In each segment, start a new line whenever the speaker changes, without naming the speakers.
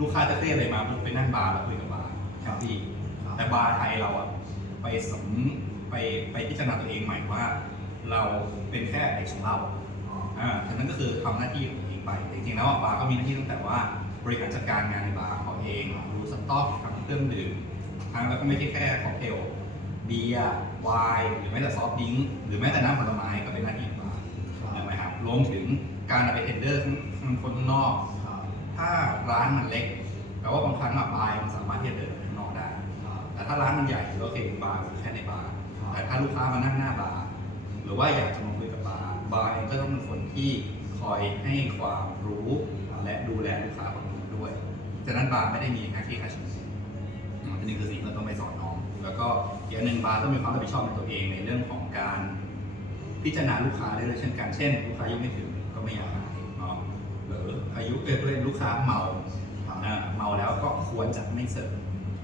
ลูกค้าจะเครียดอะไรมาปุ๊บไปนั่งบาร์แล้วคุยกับบาร์แฮปปี้
ครับ
แต่บาร์ไทยเราอะไปสมไปไปพิจารณาตัวเองใหม่ว่า เราเป็นแค่ไอ้ของเรา
อ๋อ
อ่าฉะนั้นก็คือทำหน้าที่ของตัวเองไปจริงๆแล้วอะบาร์ก็มีหน้าที่ตั้งแต่ว่าบริหารจัดการงานในบาร์ของเขาเองดูสต็อกทำเครื่องดื่มทางแล้วก็ไม่ใช่แค่ค็อกเทลเบียร์ไวน์หรือแม้แต่ซอฟต์ดริงก์หรือแม้แต่น้ำผลไม้ก็เป็นหน้าที่ของบาร์
ครับ
ถูกไหมครับรวมถึงการเอาไปเทนเดอร์ข้างคนข้างนอก
ครับ
ถ้าร้านมันเล็กแปลว่าบางครั้งอะบาร์มันสามารถที่จะเดินไปข้างนอกได้
ครับ
แต่ถ้าร้านมันใหญ่ก็โอเคบาร์แค่ในบาร์
ครับ
แต่ถ้าลูกค้ามานั่งหน้าบาร์หรือว่าอยากจะมาคุยกับบาร์บาร์เองก็ต้องเป็นคนที่คอยให้ความรู้และดูแลลูกค้าคนอื่นด้วยฉะนั้นบาร์ไม่ได้มีหน้าที่แค่ชิ้นอืมอันนี้คือสิ่งที่เราต้องไปสอนน้อง แล้วก็อีกอันหนึ่งบาร์ต้องมีความรับผิดชอบในตัวเองในเรื่องของการพิจารณาลูกค้าได้ด้วยเช่นกัน เช่น ลูกค้าอายังไม่ถึงก็ไม่อยาก ออายุเกินเล่นลูกค้าเมา
ครับ
อ่าเมาแล้วก็ควรจะไม่เสิร์ฟ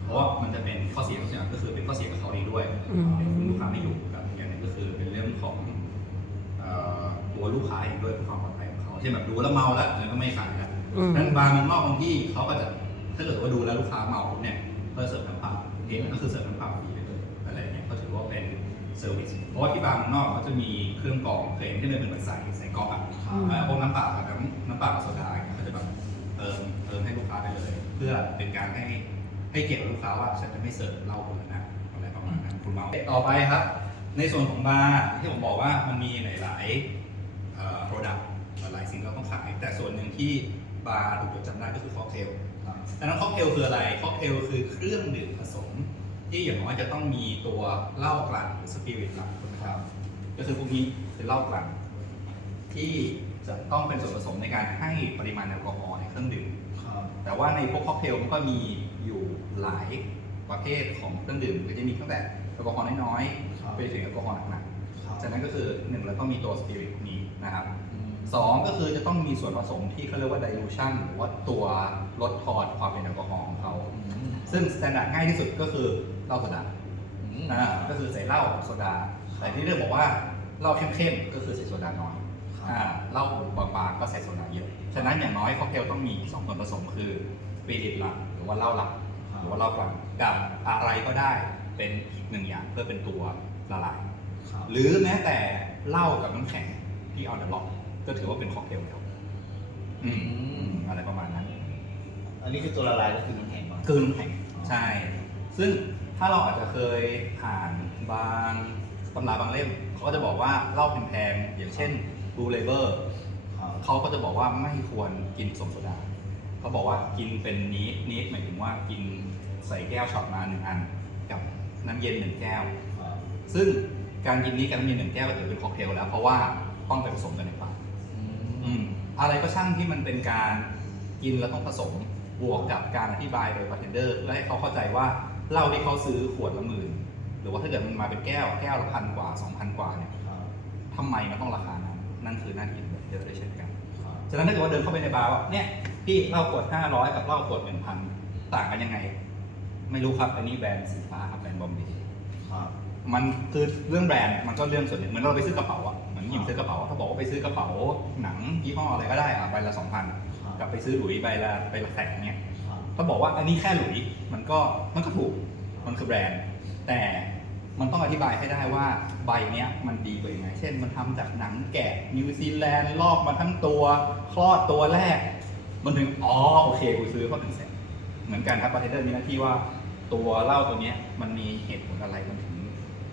เพราะว่ามันจะเป็นข้อเสียของอย่างก็คือเป็นข้อเสียกับเขาเองด้วย
อืม
เดี๋ยวคุณลูกค้าไม่อยู่กับอีกอย่างหนึงก็คือเป็นเรื่องของเอ่อตัวลูกค้าเองด้วยเพื่อความปลอดภัยของเขาเช่นแบบดูแล้วเมาแล้วแล้วก็ไม่ขายแล้ว
อืม
นั้นบางเมืองนอกบางที่เขาก็จะถ้าเกิดว่าดูแล้วลูกค้าเมาปุ๊บเนี่ยก็เสิร์ฟน้ำเปล่าเองก็คือเสิร์ฟน้ำเปล่าฟรีไปเลยอะไรอย่างเงี้ยก็ถือว่าเป็น เซอร์วิสเพราะว่าที่บางเมืองนอกเขาจะมีเครื่องกรองเคลมที่มันเป็นเหมือนใส่ใส่ก๊อกอะ
ครับ
เอ่อพวกน้ำเปล่ากับน้ำน้ำเปล่ากับโซดาเนี่ยเขาจะแบบเติมเติมให้ลูกค้าไปเลย เพื่อเป็นการให้ให้เกียรติกับลูกค้าว่าฉันจะไม่เสิร์ฟเหล้าคุณแล้วนะอะไรประมาณนั้นคุณเมาต่อไปครับ ในส่วนของบาร์ที่ผมบอกว่ามันมีหลายๆเอ่อ product หลายๆสิ่งที่เราต้องขาย แต่ส่วนหนึ่งที่บาร์ถูกจดจำได้ก็คือค็อกเทล
ครับ
ดังนั้นค็อกเทลคืออะไรค็อกเทลคือเครื่องดื่มผสม ที่อย่างน้อยจะต้องมีตัวเหล้ากลั่นหรือสปิริตหลักนะครับ ก็คือพวกนี้เป็นเหล้ากลั่นที่จะต้องเป็นส่วนผสมในการให้ปริมาณแอลกอฮอล์ในเครื่องดื่ม
ครับ
แต่ว่าในพวกค็อกเทลมันก็มีอยู่หลายประเภทของเครื่องดื่มก็จะมีตั้งแต่แอลกอฮอล์น้อย
ครับ
ๆไปถึงแอลกอฮอล์หนัก
ครับ
ๆฉะนั้นก็คือหนึ่งเราต้องมีตัวสปิริตนี้นะครับ
อืม
สองก็คือจะต้องมีส่วนผสมที่เขาเรียกว่า dilution หรือว่าตัวลดทอนความเป็นแอลกอฮอล์ของเขา
อืม
ซึ่งสแตนดาร์ดง่ายที่สุดก็คือ เหล้าโซดา
อืม
อ่าก็คือใส่เหล้าโซดา แต่ที่เรื่องบอกว่าเหล้าเข้มๆก็คือใส่โซดาน้อย
ครับ
อ่าเหล้าบางๆก็ใส่โซดาเยอะ ฉะนั้นอย่างน้อยค็อกเทลต้องมีสองส่วนผสมคือสปิริตหลักหรือว่าเหล้าหลัก
ครั
ห
บ
รือว่าเหล้ากลั่นกับอะไรก็ได้เป็นอีกหนึ่งอย่างเพื่อเป็นตัวละลาย
ครับ
หรือแม้แต่เหล้ากับน้ำแข็งที่เอาเดอะล็อกก็ถือว่าเป็นค็อกเทลแล้วอืมอะไรประมาณนั้น
อันนี้คือตัวละลายก็คือน้ำแข็งก่อน
คือน้ำแข็งใช่ ซึ่ง ถ้าเราอาจจะเคยอ่านบางตำราบางเล่มเขาก็จะบอกว่าเหล้าแพงๆอย่างเช่นบลูเลเวอร์
ครับ
เขาก็จะบอกว่าไม่ควรกินผสมโซดาเขาบอกว่ากินเป็นนี้นี้หมายถึงว่ากินใส่แก้วช็อตมาหนึ่งอัน กับน้ำเย็นหนึ่งแก้ว
ครับ
ซึ่งการกินนี้กับน้ำเย็นหนึ่งแก้วก็ถือเป็นค็อกเทลแล้วเพราะว่าต้องไปผสมกันในปาก
อื
อื
ม
มอะไรก็ช่างที่มันเป็นการกินแล้วต้องผสมบวกกับการอธิบายโดยบาร์เทนเดอร์และให้เขาเข้าใจว่า เหล้าที่เขาซื้อขวดละหมื่นหรือว่าถ้าเกิดมันมาเป็นแก้วแก้วละพันกว่าสองพันกว่าเนี่ย
ครับ
ทำไมมันต้องราคานั้นนั่นคือหน้าที่ของบาร์เทนเดอร์ได้เช่นกัน
ครับ
ฉะนั้นถ้าเกิดว่าเดินเข้าไปในบาร์ว่าเนี่ยพี่เหล้าขวด500กับเหล้าขวด1,000ต่างกันยังไง ไม่รู้ครับอันนี้แบรนด์สีฟ้าครับแบรนด์บอมเบย์
ครับ
มันคือเรื่องแบรนด์มันก็เรื่องส่วนหนึ่งเหมือนเราไปซื้อกระเป๋าอะเหมือนหยิบซื้อกระเป๋าถ้าบอกว่าไปซื้อกระเป๋าหนังยี่ห้ออะไรก็ได้อะใบละ2,000กับไปซื้อหลุยส์ใบละใบละแสนเนี่ย
ครับ
ถ้าบอกว่าอันนี้แค่หลุยส์มันก็มันก็ถูกมันคือแบรนด์ แต่มันต้องอธิบายให้ได้ว่าใบเนี้ยมันดีกว่ายังไง เช่นมันทำจากหนังแกะนิวซีแลนด์ลอกมาทั้งตัว คลอดตัวแรก มันถึงอ๋อโอเคกูซื้อเขาถึงแสนเหมือนกันครับบาร์เทนเดอร์มีหน้าที่ว่าตัวเหล้าตัวเนี้ยมันมีเหตุผลอะไรมันถึง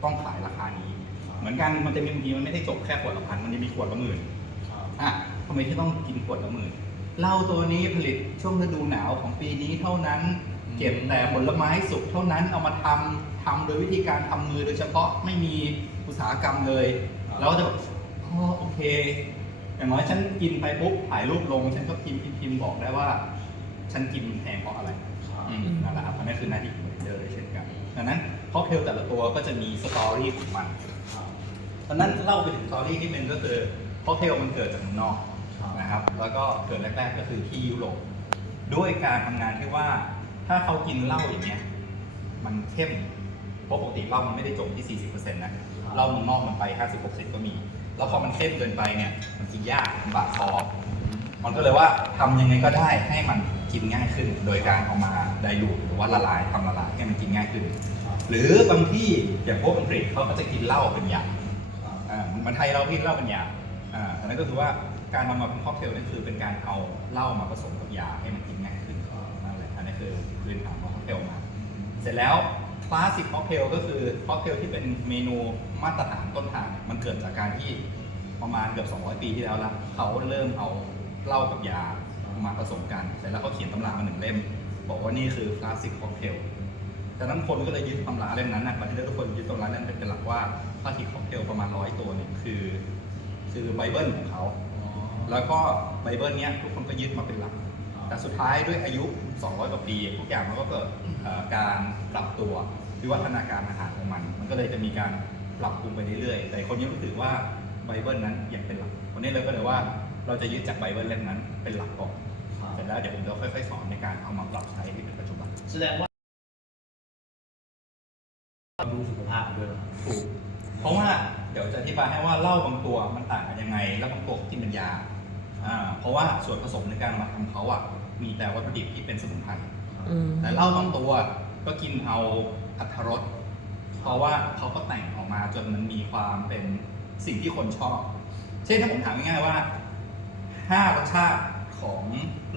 ต้องขายราคานี้ เหมือนกันมันจะมีบางทีมันไม่ได้จบแค่ขวดละพันมันจะมีขวดละหมื่น
ครับ
อะทำไมที่ต้องกินขวดละหมื่น เหล้าตัวนี้ผลิตช่วงฤดูหนาวของปีนี้เท่านั้น เก็บแต่ผลไม้สุกเท่านั้นเอามาทำทำโดยวิธีการทำมือโดยเฉพาะไม่มีอุตสาหกรรมเลยเราก็จะแบบอ๋อโอเค อย่างน้อยฉันกินไปปุ๊บถ่ายรูปลง ฉันก็พิมพ์พิมพ์พิมพ์บอกได้ว่า ฉันกินแพงเพราะอะไร
ครับ
อืมนั่นแหละครับอันนั้นคือหน้าที่ของเดอร์เช่นกันดังนั้นค็อกเทลแต่ละตัวก็จะมีสตอรี่ของมัน
ครับ
ดังนั้นเล่าไปถึงสตอรี่ที่เป็นก็คือค็อกเทลมันเกิดจากเมืองนอก
ครับ
นะครับ แล้วก็เกิดแรกๆก็คือที่ยุโรปด้วยการทำงานที่ว่าถ้าเขากินเหล้าอย่างเงี้ยมันเข้มเพราะปกติเหล้ามันไม่ได้จบที่ 40%นะเหล้าเมืองนอกมันไป 50-60ก็มี แล้วพอมันเข้มเกินไปเนี่ยมันกินยากมันบาดคอมันก็เลยว่าทำยังไงก็ได้ให้มันกินง่ายขึ้น โดยการเอามาไดลูทหรือว่าละลายทำละลายให้มันกินง่ายขึ้น หรือบางที่อย่างพวกอังกฤษเขาก็จะกินเหล้าเป็นยาอ่ามันไทยเราที่เหล้าเป็นยาอ่าอันนั้นก็คือว่า การนำมาเป็นค็อกเทลนี่คือเป็นการเอาเหล้ามาผสมกับยาให้มันกินง่ายขึ้นนั่นแหละอันนี้คือพื้นฐานของค็อกเทลมา เสร็จแล้วคลาสสิกค็อกเทลก็คือค็อกเทลที่เป็นเมนูมาตรฐานต้นทางมันเกิดจากการที่ประมาณเกือบ200 ปีที่แล้วละเขาเริ่มเอาเหล้ากับยามาผสมกันเสร็จแล้วเขาเขียนตำรามาหนึ่งเล่ม บอกว่านี่คือคลาสสิกค็อกเทลจากนั้นคนก็เลยยึดตำราเล่มนั้นนะมาที่ทุกคนยึดตำราเล่มนั้นเป็นหลักว่าคลาสสิกค็อกเทลประมาณร้อยตัวเนี่ยคือ คือไบเบิลของเขา แล้วก็ไบเบิลเนี้ยทุกคนก็ยึดมาเป็นหลัก แต่สุดท้ายด้วยอายุ 200 กว่าปีทุกอย่างมันก็เกิดเอ่อการปรับตัววิวัฒนาการอาหารของมัน มันก็เลยจะมีการปรับปรุงไปเรื่อยๆ แต่คนยังรู้สึกว่าไบเบิลนั้นยังเป็นหลักวันนี้เลยก็เลยว่าเราจะยึดจากไบเบิลเล่มนั้นเป็นหลักก่อนเสร็จแล้วเดี๋ยวผมจะค่อยๆสอนในการเอามาปรับใช้ที่เป็นปัจจุบัน
แสดงว่าบำรุงสุขภาพด้วยเหรอ
ถูกเพราะว่าเดี๋ยวจะ อธิบายให้ว่าเหล้าบางตัวมันต่างกันยังไง แล้วบางตัวที่เป็นยาอ่าเพราะว่าส่วนผสมในการมาทำเขาอะมีแต่วัตถุดิบที่เป็นสมุนไพร
อืม
แต่เหล้าบางตัวก็กินเอาอัตรสเพราะว่าเขาก็แต่งออกมาจนมันมีความเป็นสิ่งที่คนชอบ เช่นถ้าผมถามง่ายๆว่าห้ารสชาติของ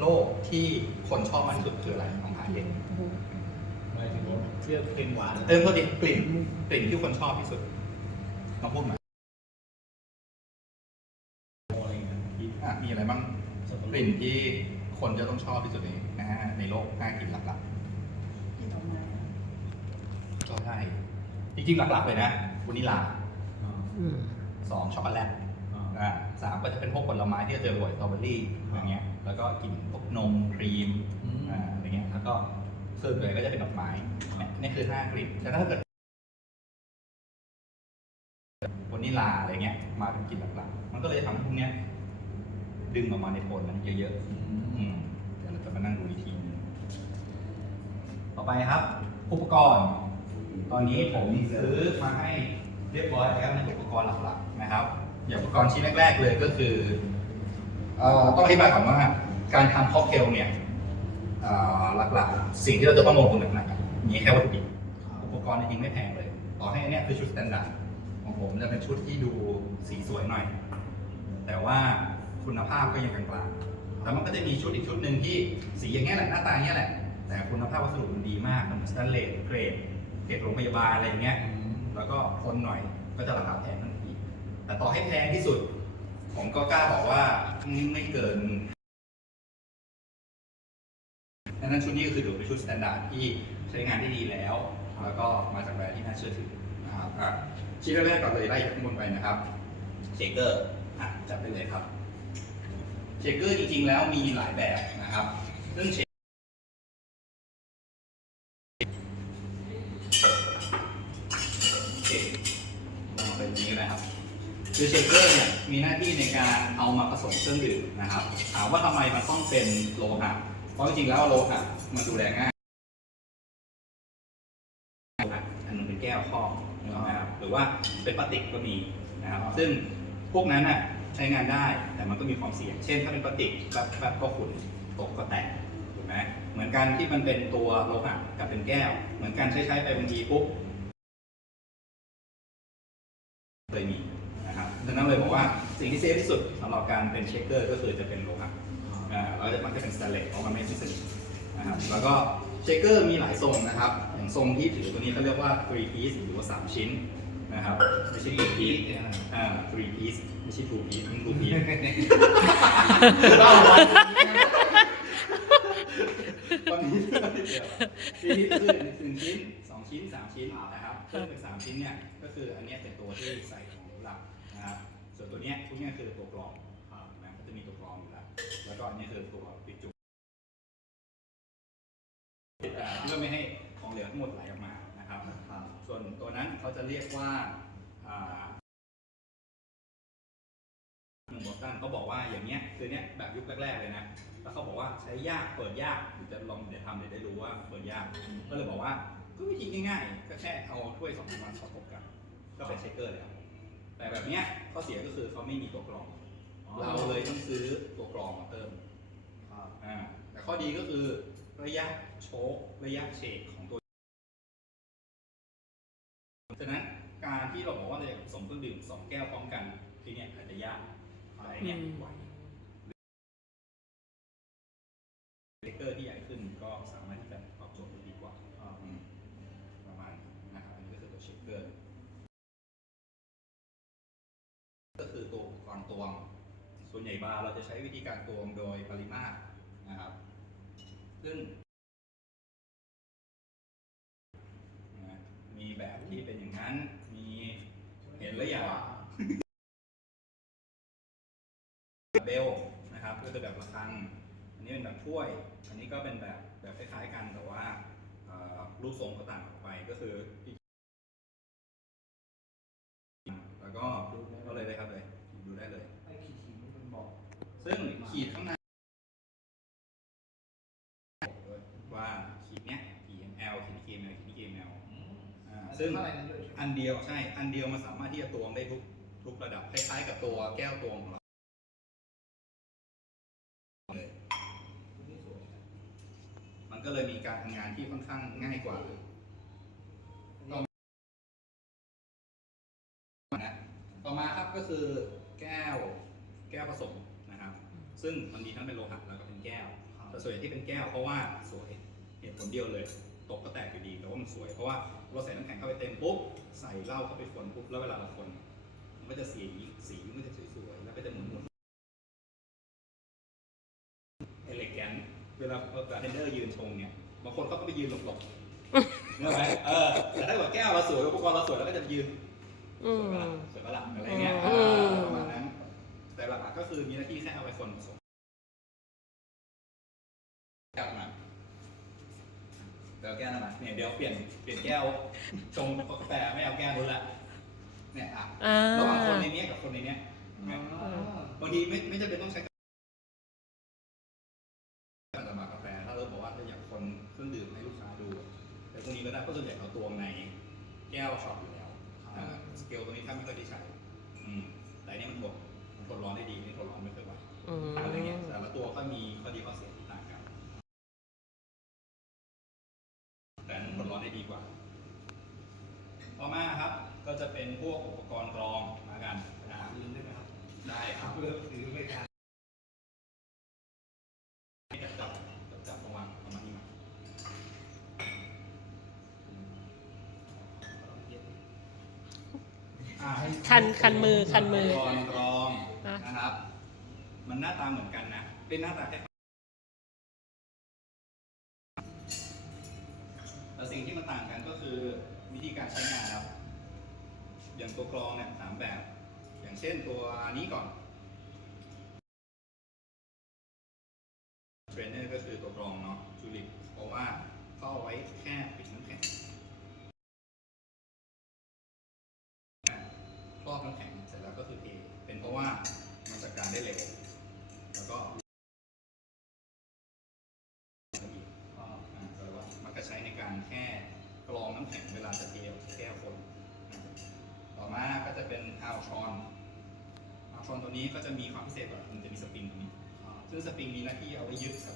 โลกที่คนชอบมากที่สุดคืออะไรของหาเอง
หมายถึงว่าเปรี้ยวเค็มหวาน
เติมตัวดิกลิ่นกลิ่นที่คนชอบที่สุดลองพูดมา
อะไรอย่างเงี้ย
อะมีอะไรบ้าง
สับปะ
ก
ร
ลิ่
ด
นที่คนจะต้องชอบที่สุดในนะฮะในโลกห้ากลิ่นหลักๆก็ได้จริงๆหลักๆเลยนะวานิลลา
อ่า
อืม
สองช็อกโกแลต
อ่า
อ่าสามก็จะเป็นพวกผลไม้ที่เราเจอบ่อยสตรอเบอรี่อย่างเงี้ย แล้วก็กลิ่นพวกนมครีม
อืม
อ่าอะไรเงี้ย แล้วก็ส่วนใหญ่ก็จะเป็นดอกไม้เนี่ยนี่คือห้ากลิ่นแต่ถ้าเกิดวานิลลาอะไรเงี้ย มาเป็นกลิ่นหลักๆ มันก็เลยทำให้พวกเนี้ย ดึงออกมาในโทนนั้นเยอะๆอืมเดี๋ยวเราจะมานั่งดูอีกทีนึงต่อไปครับ อุปกรณ์ ตอนนี้ผมซื้อมาให้เรียบร้อยแล้วในอุปกรณ์หลักๆนะครับอย่างอุปกรณ์ชิ้นแรก ๆ เลยก็คือเอ่อต้องอธิบายก่อนว่าการทำค็อกเทลเนี่ยเอ่อหลักๆ สิ่งที่เราจะต้องลงทุนหนักๆมีแค่วัตถุดิบอุปกรณ์จริงๆไม่แพงเลย ต่อให้อันเนี้ยคือชุดสแตนดาร์ดของผมจะเป็นชุดที่ดูสีสวยหน่อย แต่ว่า คุณภาพก็ยังกลางๆแล้วมันก็จะมีชุดอีกชุดหนึ่งที่สีอย่างเงี้ยแหละหน้าตาอย่างเงี้ยแหละ แต่คุณภาพวัสดุมันดีมากมันสแตนเลสเกรดเกรดโรงพยาบาลอะไรอย่างเงี้ยแล้วก็ทนหน่อยก็จะราคาแพงทันทีแต่ต่อให้แพงที่สุด ผมก็กล้าบอกว่าไม่ไม่เกินดังนั้นชุดนี้ก็คือถือเป็นชุดสแตนดาร์ดที่ใช้งานได้ดีแล้ว แล้วก็มาจากแบรนด์ที่น่าเชื่อถือนะครับชิ้นแรกๆก่อนเลยไล่ข้างบนไปนะครับเชคเกอร์จับไปเลยครับ เชคเกอร์จริงๆแล้วมีหลายแบบนะครับซึ่งเชคเชคลองเป็นอย่างนี้ก็ได้ครับคือเชคเกอร์เนี่ยมีหน้าที่ในการเอามาผสมเครื่องดื่มนะครับถามว่าทำไมมันต้องเป็นโลหะเพราะจริงๆแล้วโลหะมันดูแลง่ายอันนึงเป็นแก้วข้อนะครับหรือว่าเป็นพลาสติกก็มีนะครับซึ่งพวกนั้นน่ะ ใช้งานได้แต่มันก็มีความเสี่ยง เช่น ถ้าเป็นพลาสติกแบบแบบก็ขุ่นตกก็แตกถูกไหมเหมือนกันที่มันเป็นตัวโลหะกับเป็นแก้ว เหมือนกันใช้ใช้ไปบางทีปุ๊บเคยมีนะครับดังนั้นเลยบอกว่าสิ่งที่เซฟที่สุดสำหรับการเป็นเชคเกอร์ก็คือจะเป็นโลหะอ่าแล้วมันจะเป็นสแตนเลสเพราะมันไม่พิเศษนะครับแล้วก็เชคเกอร์มีหลายทรงนะครับ อย่างทรงที่ถือตัวนี้เขาเรียกว่า three piece หรือว่า 3 ชิ้น นะครับไม่ใช่ two piece อ่า three piece ไม่ใช่ two piece มัน two piece เล่าวันวันนี้เดียวทีนี้คือหนึ่งชิ้นสองชิ้นสามชิ้นนะครับเพิ่มเป็นสามชิ้นเนี่ยก็คืออันเนี้ยเป็นตัวที่ใส่ของหลักนะครับส่วนตัวเนี้ยพวกเนี้ยคือตัวกรองนะก็จะมีตัวกรองอยู่แล้วแล้วก็อันนี้คือตัวปิดจุกอ่าเพื่อไม่ให้ของเหลวทั้งหมดไหลออกมา นะครับ ส่วนตัวนั้นเขาจะเรียกว่าหนึ่งบอสตันเขาบอกว่าอย่างเนี้ยคือเนี้ยแบบยุคแรกๆเลยนะ แล้วเขาบอกว่าใช้ยากเปิดยากเดี๋ยวจะลองเดี๋ยวทำเดี๋ยวได้รู้ว่าเปิดยาก ก็เลยบอกว่าก็วิธีง่ายๆ ก็แค่เอาถ้วยสองถ้วยมาประกบกัน ก็เป็นเชคเกอร์แล้วแต่แบบเนี้ยข้อเสียก็คือเขาไม่มีตัวกรอง เราเลยต้องซื้อตัวกรองมาเพิ่มอ่าแต่ข้อดีก็คือระยะโชคระยะเฉกของตัว ฉะนั้นการที่เราบอกว่าเราจะผสมเครื่องดื่มสองแก้วพร้อมกันทีเนี้ยอาจจะยากแต่อันเนี้ยไหวเลเกอร์ที่ใหญ่ขึ้นก็สามารถที่จะตอบโจทย์ได้ดีกว่าอืมประมาณนี้นะครับอันนี้ก็คือตัวเชคเกอร์ ก็คือตัวอุปกรณ์ตวง ส่วนใหญ่บาร์เราจะใช้วิธีการตวงโดยปริมาตรนะครับ ซึ่ง นะมีแบบที่เป็นอย่างนั้น มีเห็นแล้วอย่างเบลนะครับ ก็คือแบบระฆัง อันนี้เป็นแบบ ถ้วย อันนี้ก็เป็นแบบแบบคล้ายๆกันแต่ว่าเอ่อรูปทรงก็ต่างออกไปก็คือ แล้วก็ก็เลยได้ครับเลยดูได้เลย
ไอ้ขีดขีดมันบอก
ซึ่งขีดข้างในว่าขีดเนี้ยขีด ml ขีด kml ขีด kml อ่าซึ่ง
อะไรนั้นด้วยใช่ไหม
อันเดียวใช่ อันเดียวมันสามารถที่จะตวงได้ทุกทุกระดับคล้ายๆกับตัวแก้วตวงของเราเลย
นี่สวยนะ
มัน ก็เลยมีการทำงานที่ค่อนข้างง่ายกว่านะต่อมาครับก็คือแก้วแก้วผสมนะครับ ซึ่งมันมีทั้งเป็นโลหะแล้วก็เป็นแก้วแต่ส่วนใหญ่ที่เป็นแก้วเพราะว่าสวยเหตุผลเดียวเลย ตกก็แตกอยู่ดีแต่ว่ามันสวยเพราะว่าเราใส่น้ำแข็งเข้าไปเต็มปุ๊บใส่เหล้าเข้าไปคนปุ๊บแล้วเวลาเราคนมันก็จะสีสีมันก็จะสวยๆแล้วก็จะหมุนห เวลาบาร์เทนเดอร์ยืนชงเนี่ยบางคนเขาก็ไปยืนหลบๆเนี่ยไหมเออแต่ถ้าเกิดแก้วเราสวยอุปกรณ์เราสวยเราก็จะยืน
อื
สวย
ม
ปะล่ะสวยปะล่ะอะไรเงี้ย
อืม
ประมาณนั้นแต่หลักๆก็คือมีหน้าที่แค่เอาไปคนผสมแก้วมาเดี๋ยวแก้วมาเนี่ยเดี๋ยวเปลี่ยนเปลี่ยนแก้วชงกาแฟไม่เอาแก้วนู้นละเนี่ยอะ
อ่า
ระหว่างคนในเนี้ยกับคนในเนี้ยเห็นไหม
อ่า
บางทีไม่ไม่จำเป็นต้องใช้ อืม อะไรเงี้ยแต่ละตัวก็มีข้อดีข้อเสียที่ต่างกัน แต่อันนั้นทนร้อนได้ดีกว่า ต่อมาครับ ก็จะเป็นพวกอุปกรณ์กรองมากันนะครับ
ลืมได้ไหมครับ
ได้ครับ
เพื่อถือไม่ทัน
จับจับจับจับระวังประมาณนี้มาอ่าให้
คันคันมือคันมือ
กรองกรอง
นะ
นะครับ มันหน้าตาเหมือนกันนะ เป็นหน้าตาคล้ายๆแต่สิ่งที่มันต่างกันก็คือวิธีการใช้งานครับ อย่างตัวกรองเนี่ยสามแบบ อย่างเช่นตัวนี้ก่อน ยึดกับ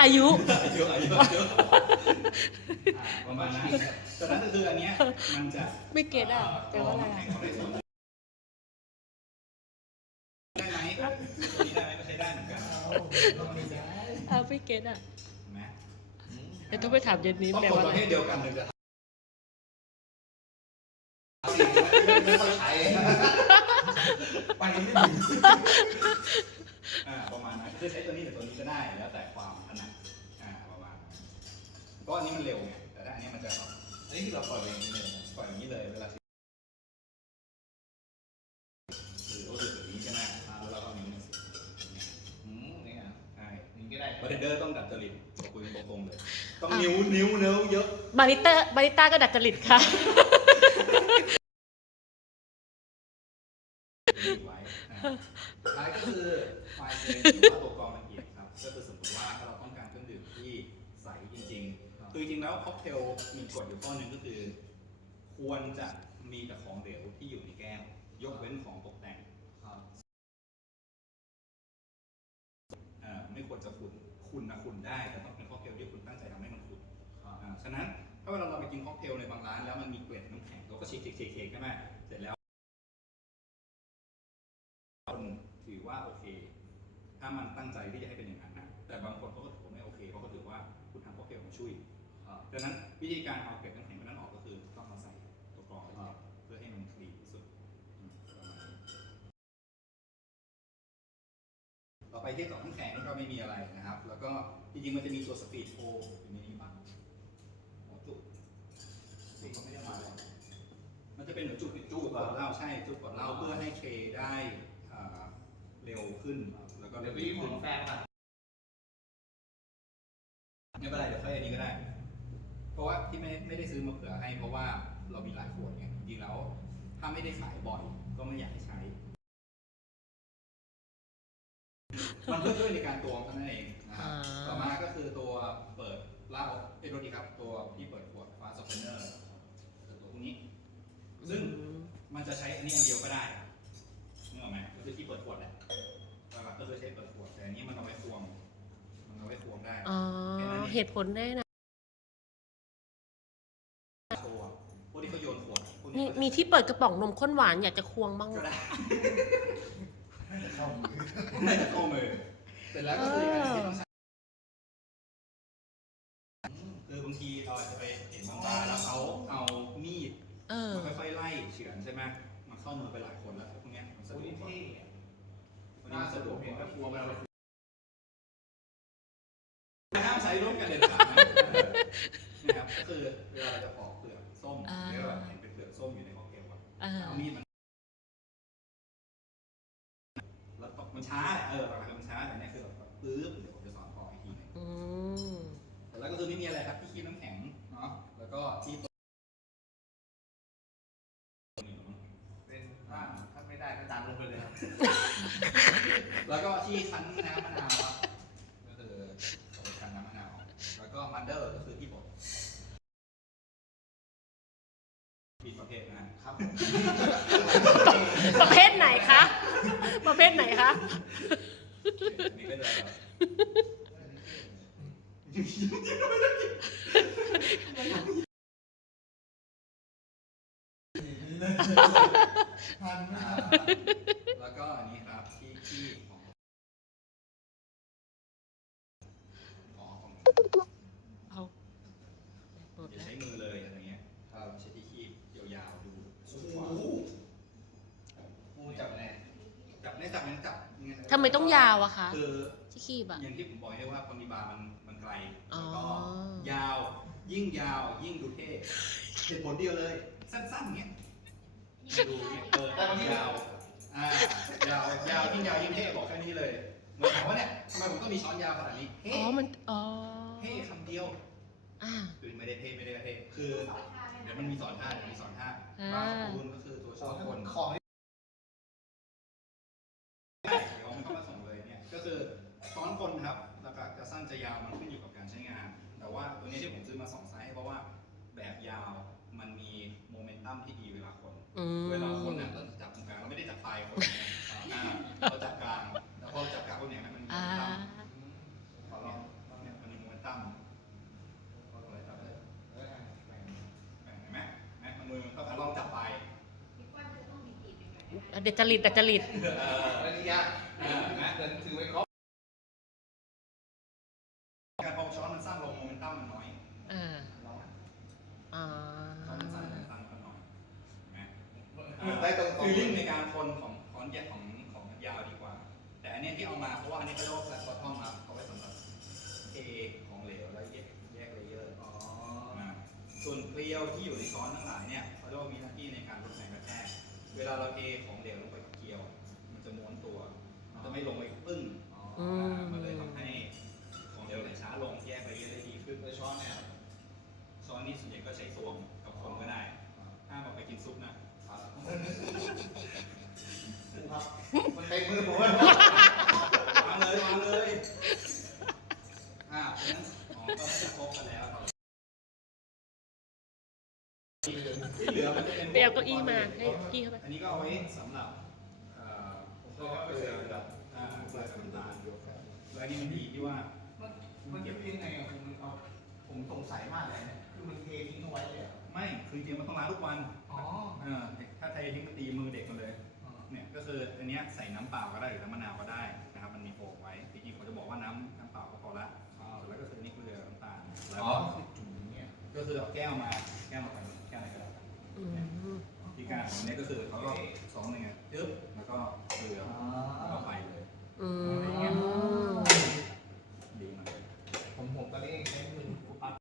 อา
ยุ
อายุอายุ
อา
ยุ
ประมาณนั้นแต่นั้นคืออันเนี้ยมันจะ
ไม่เก็ตอะแปลว่าอะไรอะ
ได้ส่วนได้ไหมได้ไหมก็ใช้ได้เหมือนกัน
เอาไม่เก็ตอะ
เดี๋
ยวต้องไปถามเย็นนี้แปลว่าอะไร
เภทเดียวกันเลยจะไม่ค่อยใช้ไปนิดนึง อ่าประมาณนั้นคือใช้ตัวนี้หรือตัวนี้ก็ได้แล้วแต่ความถนัดอ่าประมาณนั้ก็อันนี้มันเร็วไงแต่ถ้าอันนี้มันจะแบบ
อันนี้คือเราปล่อยไปอย่างนี้เลย
ปล่อยอย่างนี้เลยเวลาที่คือโอ้ยแบบนี้ก็ได้แล้วเราก็มีนี่อืมนี่อะใช่นี่ก็ได้
บาร์เทดอร์ต้องดัดจริตบอ
กคุยตรงๆเลยต้องนิ้วนิ้วเนื้อเยอะ บาริเตอร์บาริสต้าก็ดัดจริตค่ะ ควรจะมีแต่ของเหลวที่อยู่ในแก้ว ยกเว้นของตกแต่ง
ครับ
เอ่อไม่ควรจะขุ่นขุ่นนะขุ่นได้แต่ต้องเป็นค็อกเทลที่คุณตั้งใจทำให้มันขุ่น
ครับ
อ่าฉะนั้นถ้าเวลาเราไปกินค็อกเทลในบางร้านแล้วมันมีเกล็ดน้ำแข็งเราก็เช็คเช็คเช็คเช็คใช่ไหมเสร็จแล้วคนถือว่าโอเค ถ้ามันตั้งใจที่จะให้เป็นอย่างนั้นนะแต่บางคนเขาก็ถือว่าไม่โอเคเพราะเขาถือว่าคุณทำค็อกเทลมาช่วย
ครับ
ดังนั้นวิธีการเอาเกล็ด จริงๆมันจะมีตัวสปีดโฟอยู่ในนี้บ้างหัวจุกจุกเขาไม่ได้มาเลยมันจะเป็นเหมือนจุกจุกกดเหล้าใช่จุกกดเหล้าเพื่อให้เคได้อ่าเร็วขึ้น แล้วก็
เดี๋ยวไป
เร็ว
ยืมข
ขึ้
อนงแฟนก่อน
ไม่เป็นไรเดี๋ยวค่อยอันนี้ก็ได้ เพราะว่าที่ไม่ไม่ได้ซื้อมาเผื่อให้เพราะว่าเรามีหลายขวดไงจริงๆแล้ว ถ้าไม่ได้ขายบ่อยก็ไม่อยากให้ใช้ มันเพื่อช่วยในการตวงเท่านั้นเอง นะครับ
อ่า
ต่อมาก็คือตัวเปิดเหล้าเอ้ยโทษทีครับ ตัวที่เปิดขวดฟ้าสเปนเนอร์คือตัวพวกนี้ ซึ่งมันจะใช้อันนี้อันเดียวก็ได้นึกออกไหมก็คือที่เปิดขวดแหละหลักๆก็คือใช้เปิดขวดแต่อันนี้มันเอาไว้ควงมันเอาไว้ควงได้
อ๋อเหตุผลแน่นะ
ตัวพวกที่เขาโยนขวดพวก
มี
นี้เขาจะ
มีที่เปิดกระป๋องนมข้นหวานอยากจะควงบ้าง
ก็
อะ
ได้ไม่จะเข้ามือเสร็จแล้วก็คืออีกอันหนึงที่ต้องใช้ อบางทีเราอาจจะไปเห็นบางร้านแล้วเขาเอามีด
เออ
มาค่อยๆไล่เฉือนใช่ไหมมันเข้ามือไปหลายคนแล้วพวกเนี้ยมันสะ
โอ้
ด
ยว
กกว่า
เท่อะ
วันนี้มันสะดวก
เห็น
ก
ก็
ว่าก
ลัวเวลาเรา
ห้ามใช้ร่วมกันเด็ดขาดนะเออนะครับก็คือเวลาเราจะปอกเปลือกส้ม
อ่า
เรียกว่าเห็นเป็นเปลือกส้มอยู่ในค็อกเทลอะ
อ่า
เอามีดมันแล้วตอกมันช้าเออหลักๆคือมันช้าแต่เนี่ยคือแบบปื๊บเดี๋ยวผมจะสอนต่ออีกทีหนึง
อืม
แต่แล้วก็คือไม่มีอะไรครับที่คีบน้ำแข็งเนาะแล้วก็ที่ตัว
เป็นถ้าถ้าไม่ได้ก็ตามลงไปเลยครับ
แล้วก็ ที่คั้นน้ำมะนาวครับก็คือเอาไปคั้นน้ำมะนาวแล้วก็มันเดอร์ก็คือที่บดผิดประเภทนะครับ
ประเภทไหนคะ ประเภทไหนคะ
อันนี่ก็จะอ่าแล้วก็อันนี้ครับที่ที่ของอ๋อของ
เอาหมด
อย่า
แล้ว
ใช้มือเลยอะไรเงี้ยถ้าเราใช้ที่คีบยาวๆดูสูงกว่า
กูจับแน่
จับเนี่ยจับเนี่ยจับยังง
ทำไมต้ องยาวอะคะ
คือ
ที่คีบอะ
อย่างที่ผมบอกให้ว่าปริมาณมันมันไกล
อ๋อ
แล้วก็ยาวยิ่งยาวยิ่งดูเท่เหตุผลเดียวเลย สั้นๆเนี่ยดูเนี่ยเออยาวอ่ายาวยาวยิ่งยาวยิ่งเท่บอกแค่นี้เลยเหมือนถามว่าเนี่ยทำไมผมต้องมีช้อนยาวขนาดนี้เท่
อ๋อมันอ๋อ
เท่คำเดียว
อ่า
คือไม่ได้เท่ไม่ได้เท่คือเดี๋ยวมันมีสอนท่าเดี๋ยวมีสอนท่า
อ่า
บางสกุลก็คือตัวช้อนคน
ของ
ใช่เดี๋ยวมันเข้ามาส่ง จะสั้นจะยาวมันขึ้นอยู่กับการใช้งาน แต่ว่าตัวนี้ที่ผมซื้อมาสองไซส์เพราะว่าแบบยาวมันมีโมเมนตัมที่ดีเวลาคน
อืม
เวลาคนเนี่ยเราจะจับตรงกลางเราไม่ได้จับปลายคนอ่าเราจับกลางแล้วพอจับกลางคนเนี่ยมันมีโม
อ่า
เมนตัมขอลองเนี่ยมันมีโมเมนตัมเอาอะไรจับเลยแบ่งเห็นไหมเห็นไหมมันมือมันก็ลองจับปลาย
เด็ดจริตเด็ดจริต
เออ
อันนี้ยา
อ๋อ
อื
มมันเลยทำให้ของเหลวไหลช้าลงแยกเลเยอร์ได้ดีขึ้น
เนี่ย
ซอสนี่ส่วนใหญ่ก็ใช้ตวงกับคนก็ได้ห้ามเอาไปกินซุปนะ
ครับครับมันเต็มมือผมเลย
วางเลยวางเลยอ่าเพราะฉะนั้นอ๋อก็น่าจะครบกันแล้วที่เหลือมันจะเป็น
ไปเอาเก้าอี้มาให้กี้เข้าไป
อันนี้ก็เอาไว้สำหรับเอ่อพวกเกลือกับอ่าเกลือกับน้ำตาลแล้วอันนี้มันดีที่ว่า
ผมสงสัยมากเลยเนี่ยคือมันเททิ้งเอาไว้เลยเหรอ
ไม่คือจริงๆมันต้องล้างทุกวัน
อ๋อ
เออถ้าไทยทิ้งก็ตีมือเด็กมาเลยเนี่ยก็คืออันเนี้ยใส่น้ำเปล่าก็ได้หรือน้ำมะนาวก็ได้นะครับมันมีโฟกไว้จริงๆผมจะบอกว่าน้ำน้ำเปล่าก็พอละแล้วก็คือนี่เกลือน้ำตาลแล้ว
อ๋อ
ก็
คือจุ่มอย่างเงี้ย
ก็คือเอาแก้วมาแก้วมากันแก้วไหนก็ได้
อืม
ที่การของเนี่ยก็คือเขาก็สองหนึ่งไงจึ๊บแล้วก็เกลือแล้วก็ไปเลย
อืม
ดีมาก
ผมผมตอนนี้ใช้มือปั๊บ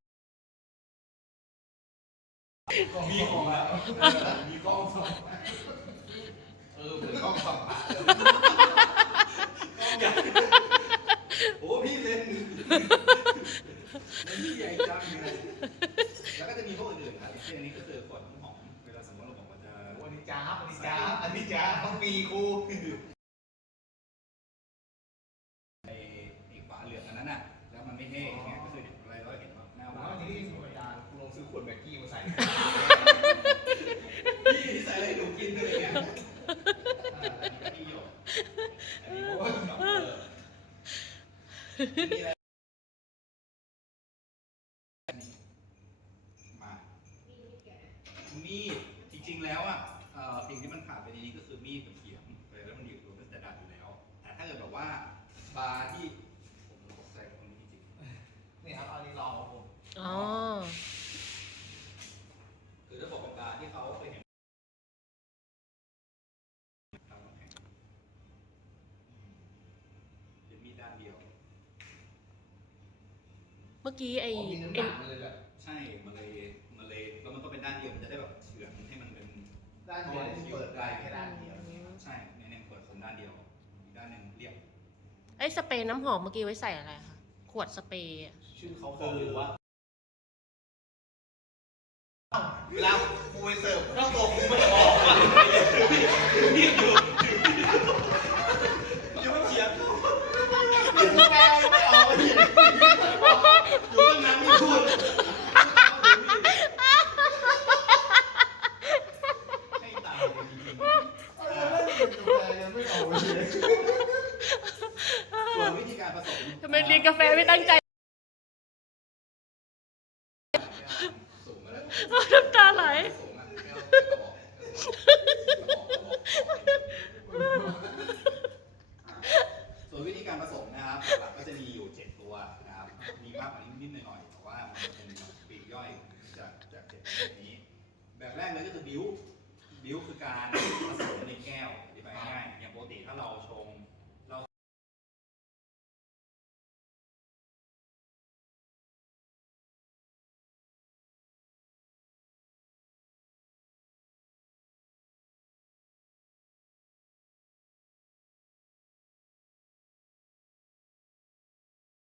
มีของแล้วมีกล้องสอง
เออเหมือนกล้องส่องพระเลย
กล้องใหญ่โอ้พี่เล่นเล่นที่ใหญ่จังเลยแล้วก็จะมีพวกอื่นๆครับอย่างเช่นอันนี้ก็คือขวดน้ำหอมเวลาสมมติเราบอกว่าจะ
วันนี้จ้าบวันนี้จ้าบอันนี้จ้าบต้องมีครู
ไอ้ไอ้ฝาเหลืองอันนั้นน่ะ แล้วมันไม่เท่อย่างเงี้ยก็คือเด็กอะไรเราก็เห็นว่าหน้า
ผม
บ้า
ว่าน ทีนี้อาจารย์คุณลองซื้อขวดแม็กกี้มาใส่
พี่ที่ใส่อะไรหนูกินเลยอย่างเงี้ยอ่าอันนี้ก็ดีอยู่อันนี้พวกดอกเตอร์มีอะไรมามีดจริงๆแล้วอะเอ่อสิ่งที่มันขาดไปในนี้ก็คือมีดกับเขียงเลยแล้วมันอยู่รวมกันแต่ดัดอยู่แล้ว แต่ถ้าเกิดแบบว่าบาร์ที่ผมตกใจกับตรงนี้จริง
นี่ครับอันนี้ลองของผม
อ๋อ
คือถ้าบอกปากกาที่เขาเคยเห็นทำน้ำแข็งเป็นมีดด้านเดียว
เมื่อกี้ไอ้
ผมมีน้ำห
เอ็
นั
น
กเลยแบบ
ใช่มันเลยมันเลยแล้วมันก็เป็นด้านเดียวมันจะได้แบบเฉือนให้มันเป็น
ด้านเดียวที่เปิดได้แค่ด้านเดียว
ใช่เนี่ยเนี่ยเปิดคนด้านเดียว อีกด้านหนึ่งเรียบ
ไอ้สเปรย์น้ำหอมเมื่อกี้ไว้ใส่อะไรคะขวดสเปรย์อะ
ชื่อเขาบอกอยู่ว่าเวลากูไปเสิร์ฟถ้าตัวกูไม่ออกอะ
ยังไม่เขียน
กูแปลไม่ออกเลย
อยู่ตั้งนานไม่พูดให้ตายเลยจริงๆ
เออไม่เห็นกูแปลยังไม่ออกเลย
ส่วนวิธีการผสม
ทำไมเรียนกาแฟไม่ตั้งใจ
สูงแล้ว
น้ำตาไหล
สูงอะไม่เอากระบอกส่วนวิธีการผสมนะครับหลักก็จะมีอยู่7ตัวนะครับ มีมากกว่านี้นิดหน่อยแต่ว่ามันเป็นปลีกย่อยจากจากเจ็ดแบบนี้ แบบแรกเลยก็คือบิ้วบิ้วคือการผสมในแก้ว เรา